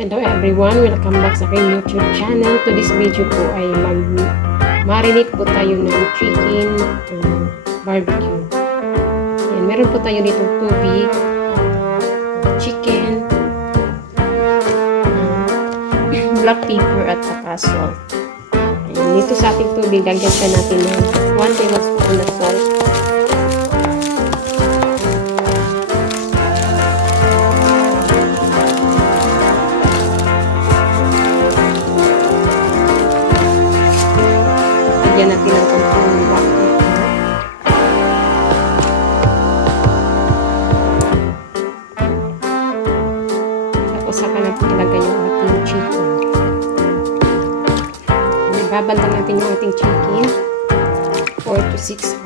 Hello everyone! Welcome back sa aking YouTube channel. To this video po ay mag-marinate po tayo ng chicken barbecue. Ayan, meron po tayo dito tubig, chicken, black pepper at saka salt. Ayan, dito sa ating tubig, lagyan siya natin ng 1 tablespoon na salt. Lagyan natin ng konting black pepper. Tapos saka natin ilagay yung ating chicken. Babanda natin yung ating chicken 4 to 6